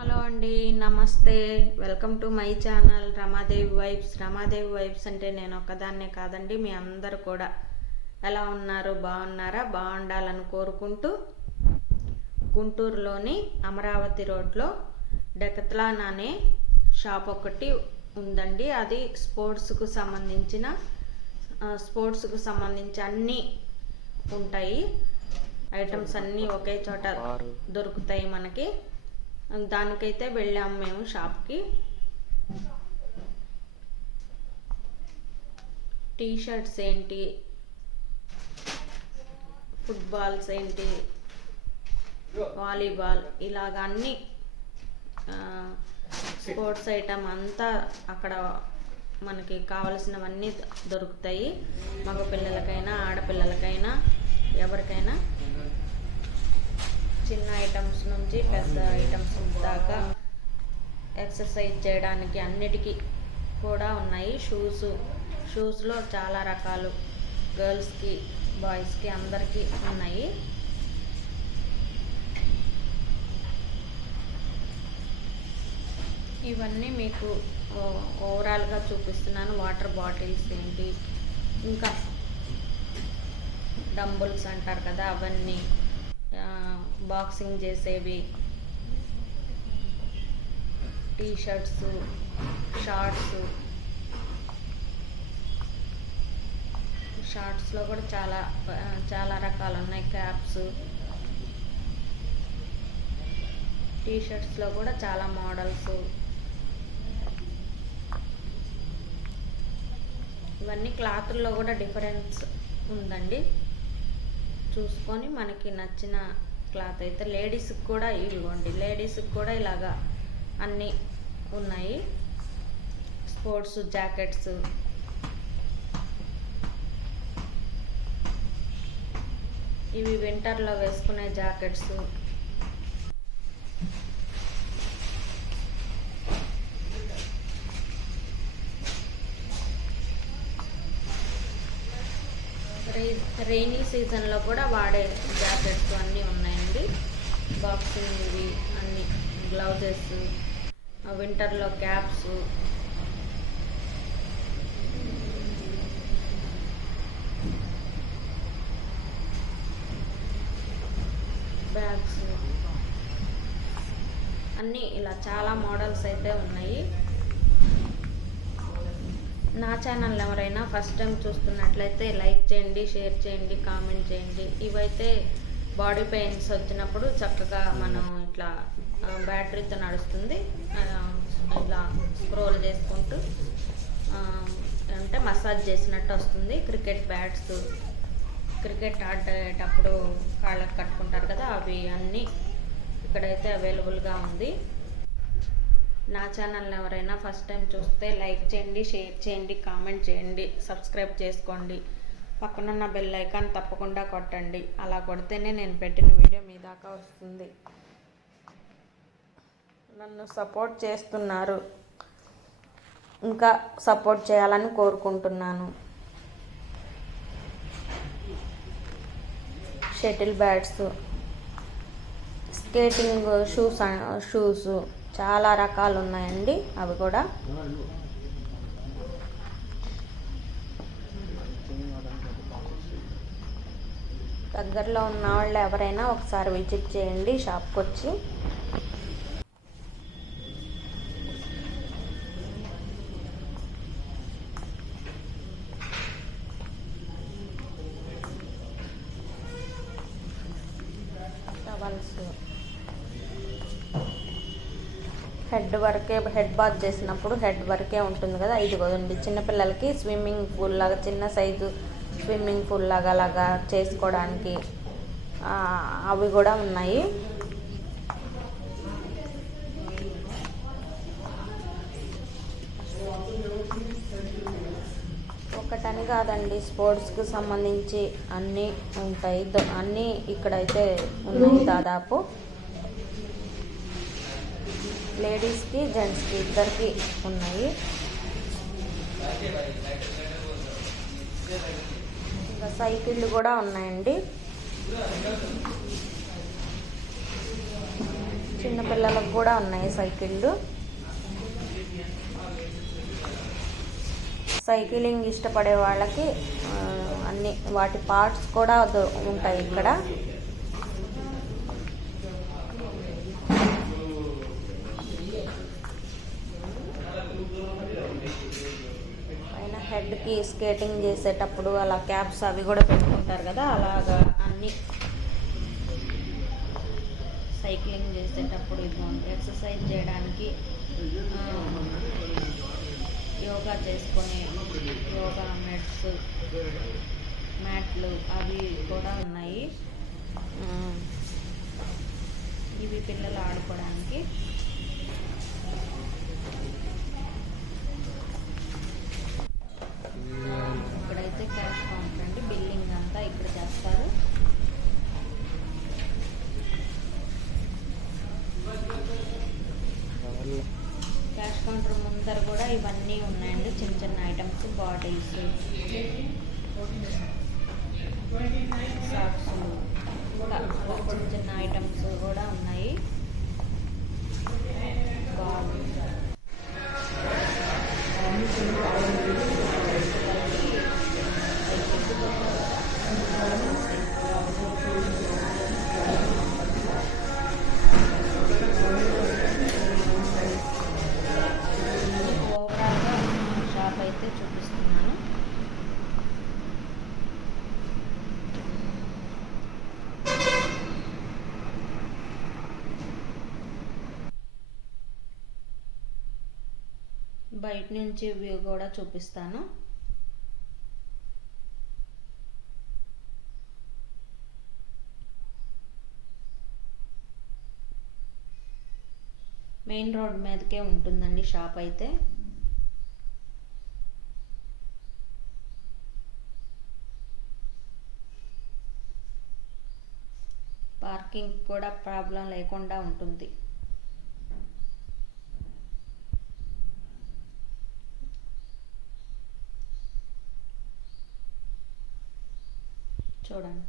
Hello అండి, నమస్తే. Welcome to my channel Ramadevi vibes. Ramadevi vibes అంటే నేను ఒక్కదాన్నే కాదండి, మీ అందరు కూడా ఎలా ఉన్నారు? బాగున్నారా? బాగుండాలని కోరుకుంటూ గుంటూరులోని అమరావతి రోడ్లో డెకత్లాన్ అనే షాప్ ఒకటి ఉందండి. అది స్పోర్ట్స్కు సంబంధించి అన్నీ ఉంటాయి. ఐటమ్స్ అన్నీ ఒకే చోట దొరుకుతాయి మనకి. దానికైతే వెళ్ళాము మేము షాప్కి. టీ షర్ట్స్ ఏంటి, ఫుట్బాల్స్ ఏంటి, వాలీబాల్, ఇలాగ అన్నీ స్పోర్ట్స్ ఐటమ్ అంతా అక్కడ మనకి కావలసినవన్నీ దొరుకుతాయి. మగ పిల్లలకైనా ఆడపిల్లలకైనా ఎవరికైనా, చిన్న ఐటమ్స్ నుంచి పెద్ద ఐటమ్స్ దాకా ఎక్సర్సైజ్ చేయడానికి అన్నిటికీ కూడా ఉన్నాయి. షూస్లో చాలా రకాలు గర్ల్స్కి, బాయ్స్కి అందరికీ ఉన్నాయి. ఇవన్నీ మీకు ఓవరాల్గా చూపిస్తున్నాను. వాటర్ బాటిల్స్ ఏంటి, ఇంకా డంబుల్స్ అంటారు కదా, అవన్నీ బాక్సింగ్ చేసేవి, టీ షర్ట్స్, షార్ట్స్లో కూడా చాలా రకాలు ఉన్నాయి. క్యాప్స్, టీ షర్ట్స్లో కూడా చాలా మోడల్స్. ఇవన్నీ క్లాత్ల్లో కూడా డిఫరెన్స్ ఉందండి. చూసుకొని మనకి నచ్చిన క్లాత్ అయితే లేడీస్కి కూడా ఇవ్వండి. లేడీస్కి కూడా ఇలాగా అన్నీ ఉన్నాయి. స్పోర్ట్స్ జాకెట్స్, ఇవి వింటర్లో వేసుకునే జాకెట్స్, రెయినీ సీజన్లో కూడా వాడే జాకెట్స్ అన్నీ ఉన్నాయండి. బాక్సింగ్ ఇవి అన్నీ, గ్లౌజెస్, వింటర్లో క్యాప్స్, బ్యాగ్స్, అన్నీ ఇలా చాలా మోడల్స్ అయితే ఉన్నాయి. నా ఛానల్ ఎవరైనా ఫస్ట్ టైం చూస్తున్నట్లయితే లైక్ చేయండి, షేర్ చేయండి, కామెంట్ చేయండి. ఇవైతే బాడీ పెయిన్స్ వచ్చినప్పుడు చక్కగా మనం ఇట్లా బ్యాటరీతో నడుస్తుంది, ఇలా స్క్రోల్ చేసుకుంటూ అంటే మసాజ్ చేసినట్టు వస్తుంది. క్రికెట్ బ్యాట్స్, క్రికెట్ ఆడేటప్పుడు కాళ్ళకు కట్టుకుంటారు కదా, అవి అన్నీ ఇక్కడైతే అవైలబుల్గా ఉంది. నా ఛానల్ని ఎవరైనా ఫస్ట్ టైం చూస్తే లైక్ చేయండి, షేర్ చేయండి, కామెంట్ చేయండి, సబ్స్క్రైబ్ చేసుకోండి. పక్కనున్న బెల్ ఐకాన్ తప్పకుండా కొట్టండి. అలా కొడితేనే నేను పెట్టిన వీడియో మీ దాకా వస్తుంది. నన్ను సపోర్ట్ చేస్తున్నారు, ఇంకా సపోర్ట్ చేయాలని కోరుకుంటున్నాను. షటిల్ బ్యాట్స్, స్కేటింగ్ షూస్ చాలా రకాలు ఉన్నాయండి. అవి కూడా దగ్గరలో ఉన్న వాళ్ళు ఎవరైనా ఒకసారి విజిట్ చేయండి షాప్కి వచ్చి. టవల్స్, హెడ్ బాత్ చేసినప్పుడు హెడ్ వరకే ఉంటుంది కదా, ఇదిగోండి చిన్నపిల్లలకి స్విమ్మింగ్ పూల్ లాగా, చిన్న సైజు స్విమ్మింగ్ పూల్ లాగా అలాగా చేసుకోవడానికి అవి కూడా ఉన్నాయి. ఒకటని కాదండి, స్పోర్ట్స్కి సంబంధించి అన్నీ ఉంటాయి. అన్నీ ఇక్కడైతే ఉన్నాయి దాదాపు. లేడీస్కి, జెంట్స్కి ఇద్దరికి ఉన్నాయి. ఇంకా సైకిళ్ళు కూడా ఉన్నాయండి. చిన్నపిల్లలకు కూడా ఉన్నాయి సైకిళ్ళు. సైకిలింగ్ ఇష్టపడే వాళ్ళకి అన్ని వాటి పార్ట్స్ కూడా ఉంటాయి ఇక్కడ. పైన హెడ్కి స్కేటింగ్ చేసేటప్పుడు అలా క్యాప్స్ అవి కూడా పెట్టుకుంటారు కదా, అలాగా అన్నీ సైక్లింగ్ చేసేటప్పుడు ఇది ఎక్సర్సైజ్ చేయడానికి, యోగా చేసుకొని యోగా మ్యాట్లు అవి కూడా ఉన్నాయి. ఇవి పిల్లలు ఆడుకోవడానికి. ఇక్కడైతే క్యాష్ కౌంటర్ అండి, బిల్లింగ్ అంతా ఇక్కడ చేస్తారు. క్యాష్ కౌంటర్ ముందర కూడా ఇవన్నీ ఉన్నాయండి, చిన్న చిన్న ఐటమ్స్, బాటిల్స్, సాక్స్ కూడా చిన్న చిన్న ఐటమ్స్ కూడా ఉన్నాయి. ఓవరాల్గా షాప్ అయితే చూపిస్తున్నాను. బయట నుంచి వ్యూ కూడా చూపిస్తాను. మెయిన్ రోడ్ మీదకే ఉంటుందండి షాప్ అయితే. పార్కింగ్ కూడా ప్రాబ్లం లేకుండా ఉంటుంది. చూడండి.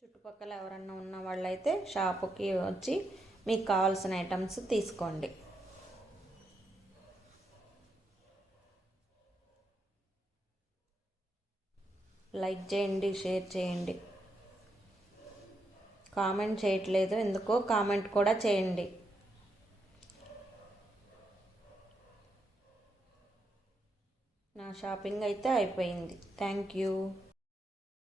చుట్టుపక్కల ఎవరన్నా ఉన్న వాళ్ళైతే షాపుకి వచ్చి మీకు కావాల్సిన ఐటమ్స్ తీసుకోండి. లైక్ చేయండి, షేర్ చేయండి. కామెంట్ చేయట్లేదు ఎందుకో, కామెంట్ కూడా చేయండి. నా షాపింగ్ అయితే అయిపోయింది. Thank you.